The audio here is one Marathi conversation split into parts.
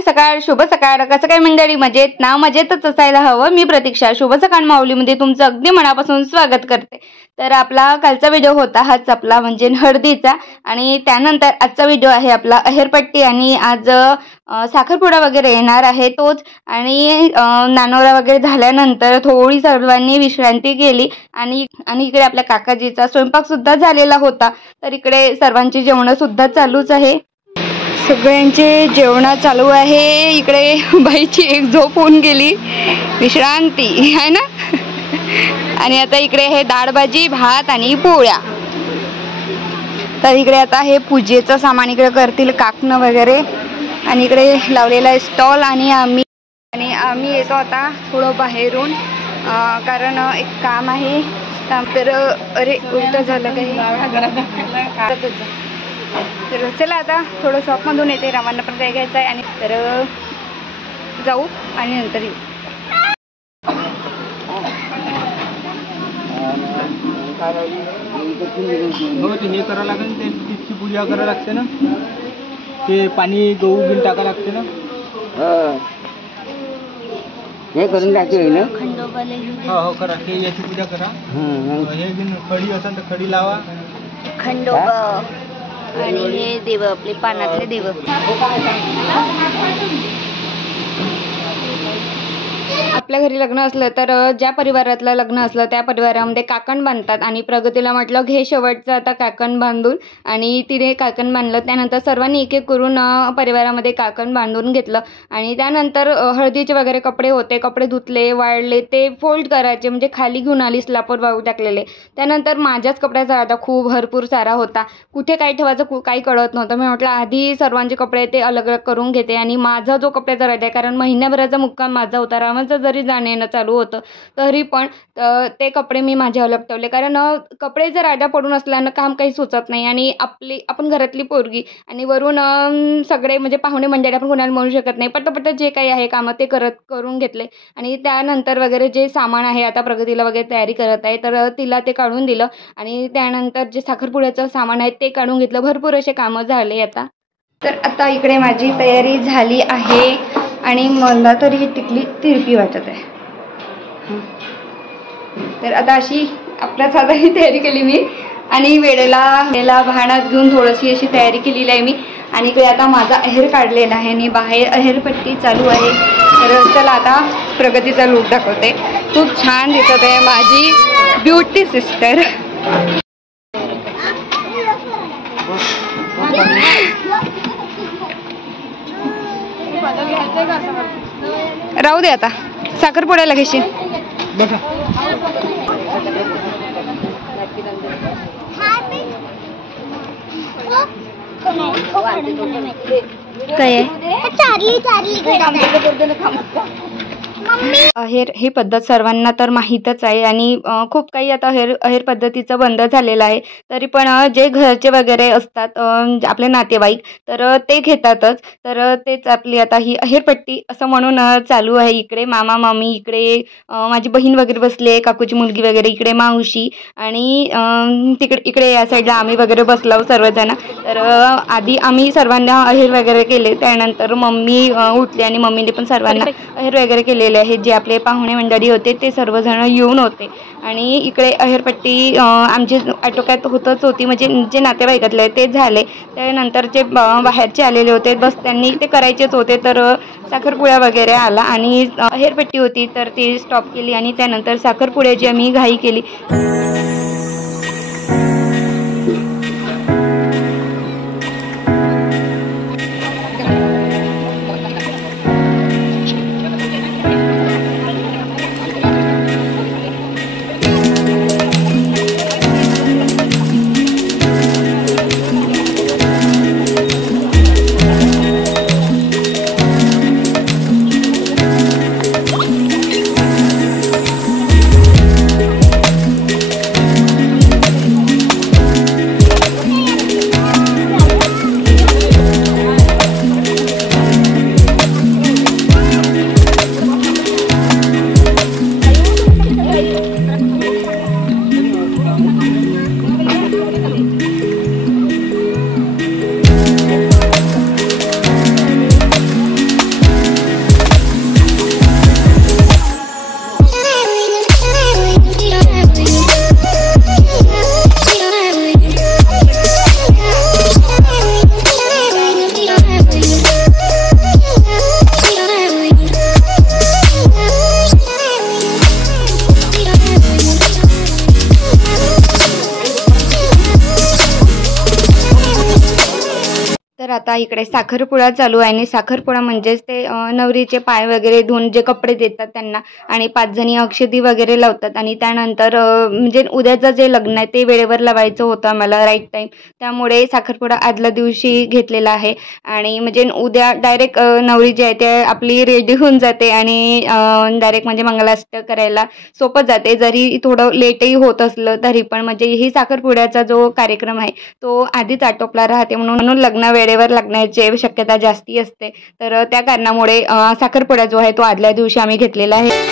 सकाळ सकाळ शुभ सकाळ. कसं काय मंडळी, मजेत ना? मजेतच असायला हवं. मी प्रतीक्षा शुभ सकाळ माऊलीमध्ये तुमचं अगदी मनापासून स्वागत करते. तर आपला कालचा व्हिडिओ होता हाच आपला म्हणजे हळदीचा, आणि त्यानंतर आजचा व्हिडिओ आहे आपला अहेरपट्टी. आणि आज साखरपुडा वगैरे येणार आहे तोच. आणि नानोरा वगैरे झाल्यानंतर थोडी सर्वांनी विश्रांती केली आणि इकडे आपल्या काकाजीचा स्वयंपाक सुद्धा झालेला होता. तर इकडे सर्वांची जेवणं सुद्धा चालूच आहे. सगळ्यांचे जेवण चालू आहे. इकडे बाईची एक झोप होऊन गेली, विश्रांती आहे ना. आणि आता इकडे हे डाळ भाजी भात आणि पोळ्या. तर इकडे आता हे पूजेचं सामान इकडे करतील काकणं वगैरे. आणि इकडे लावलेला आहे स्टॉल. आणि आम्ही येतो आता थोडं बाहेरून, कारण एक काम आहे. तर अरे उलट झालं काही. तर चला आता थोडं शॉपमधून येते, रामांना पण काय घ्यायचं आहे. आणि तर जाऊ आणि नंतर येऊ. हो, ते हे करावं लागेल, ते तिची पूजा करावं लागते ना. ते पाणी गहू बिन टाकावं लागते ना. हे करून टाकते ना. हो हो करा, ते याची पूजा करा. हे बिन खडी असेल तर खडी लावा. खंडोबा आणि हे देव आपले पानातले देव. आपल्या घरी लग्न असलं तर ज्या परिवारातलं लग्न असलं त्या परिवारामध्ये काकण बांधतात. आणि प्रगतीला म्हटलं घे शेवटचं आता काकण बांधून. आणि तिने काकण बांधलं. त्यानंतर सर्वांनी एक एक करून परिवारामध्ये काकण बांधून घेतलं. आणि त्यानंतर हळदीचे वगैरे कपडे होते, कपडे धुतले वाळले, ते फोल्ड करायचे, म्हणजे खाली घेऊन आली स्लापवर वाळू टाकलेले. त्यानंतर माझ्याच कपड्याचा आता खूप भरपूर सारा होता, कुठे काय ठेवायचं काही कळत नव्हतं. मी म्हटलं आधी सर्वांचे कपडे ते अलग अलग करून घेते. आणि माझा जो कपड्याचा राहत आहे, कारण महिन्याभराचा मुक्काम माझा होता, रामाचं जरी जाणं येणं चालू होतं तरी पण ते कपडे मी माझे अलग ठेवले. कारण कपडे जर आड्या पडून असल्यानं काम काही सुचत नाही. आणि आपण घरातली पोरगी आणि वरून सगळे म्हणजे पाहुणे मंडळी आपण कोणाला म्हणू शकत नाही. पटपट जे काही आहे कामं ते करून घेतले. आणि त्यानंतर वगैरे जे सामान आहे, आता प्रगतीला वगैरे तयारी करत आहे तर तिला ते काढून दिलं. आणि त्यानंतर जे साखरपुड्याचं सामान आहे ते काढून घेतलं. भरपूर असे कामं झाले आता. तर आता इकडे माझी तयारी झाली आहे. आणि मला तरी ही टिकली तिरपी वाटत आहे. तर आता अशी आपल्या साधाही तयारी केली मी. आणि वेळेला भाणात घेऊन थोडीशी अशी तयारी केलेली आहे मी. आणि इकडे आता माझा अहेर काढलेला आहे आणि बाहेर अहेरपट्टी चालू आहे. तर चला आता प्रगतीचा लूक दाखवते. खूप छान दिसत आहे माझी ब्युटी सिस्टर. राहू दे आता, साखरपुड्याला घेशील. काय अहेर ही पद्धत सर्वांना तर माहीतच आहे. आणि खूप काही आता अहेर पद्धतीचं बंद झालेलं आहे. तरी पण जे घरचे वगैरे असतात आपले नातेवाईक तर ते घेतातच. तर तेच आपली आता ही अहेरपट्टी असं म्हणून चालू आहे. इकडे मामा मामी, इकडे माझी बहीण वगैरे बसली आहे, काकूची मुलगी वगैरे, इकडे मावशी. आणि इकडे या साईडला आम्ही वगैरे बसलो सर्वजण. तर आधी आम्ही सर्वांना अहेर वगैरे केले. त्यानंतर मम्मी उठली आणि मम्मीने पण सर्वांना अहेर वगैरे केलेले आहे. जे आपले पाहुणे मंडळी होते ते सर्वजण येऊन होते. आणि इकडे अहेरपट्टी आमची आटोक्यात होतच होती, म्हणजे जे नातेवाईकातले ते झाले. त्यानंतर जे बाहेरचे आलेले होते बस त्यांनी ते करायचेच होते. तर साखरपुड्या वगैरे आला आणि अहेरपट्टी होती तर ती स्टॉप केली. आणि त्यानंतर साखरपुड्याची आम्ही घाई केली. तर आता इकडे साखरपुडा चालू आहे आणि साखरपुडा म्हणजेच ते नवरीचे पाय वगैरे धुवून जे कपडे देतात त्यांना आणि 5 जणी अक्षती वगैरे लावतात आणि त्यानंतर म्हणजे उद्याचं जे लग्न आहे ते वेळेवर लावायचं होतं आम्हाला राईट टाईम, त्यामुळे साखरपुडा आदल्या दिवशी घेतलेला आहे. आणि म्हणजे उद्या डायरेक्ट नवरी जी आहे ते आपली रेडी होऊन जाते आणि डायरेक्ट म्हणजे मंगलाष्टक करायला सोपं जाते. जरी थोडं लेटही होत असलं तरी पण म्हणजे ही साखरपुड्याचा जो कार्यक्रम आहे तो आधीच आटोपला राहते, म्हणून लग्न वेळेवर लागण्याची शक्यता जास्ती असते. तर त्या कारणामुळे साखरपुडा जो आहे तो आदल्या दिवशी आम्ही घेतलेला आहे.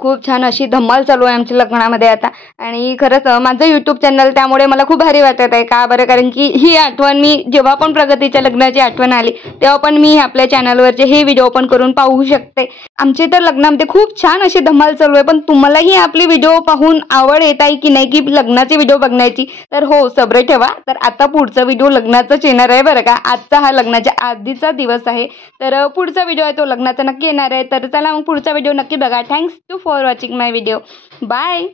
खूप छान अशी धमाल चालू आहे आमच्या लग्नामध्ये आता. आणि खरंच माझं यूट्यूब चॅनल त्यामुळे मला खूप भारी वाटत आहे. का बरं? कारण की ही आठवण मी जेव्हा पण प्रगतीच्या लग्नाची आठवण आली तेव्हा पण मी आपल्या चॅनलवरचे हे व्हिडिओ पण करून पाहू शकते. आमचे तर लग्नामध्ये खूप छान अशी धमाल चालू आहे. पण तुम्हालाही आपली व्हिडिओ पाहून आवड येत आहे की नाही की लग्नाचे व्हिडिओ बघण्याची? तर हो, सब्र ठेवा. तर आता पुढचा व्हिडिओ लग्नाचाच येणार आहे बरं का. आजचा हा लग्नाच्या आधीचा दिवस आहे, तर पुढचा व्हिडिओ आहे तो लग्नाचा नक्की येणार आहे. तर चला मग पुढचा व्हिडिओ नक्की बघा. Thanks to for watching my video. Bye.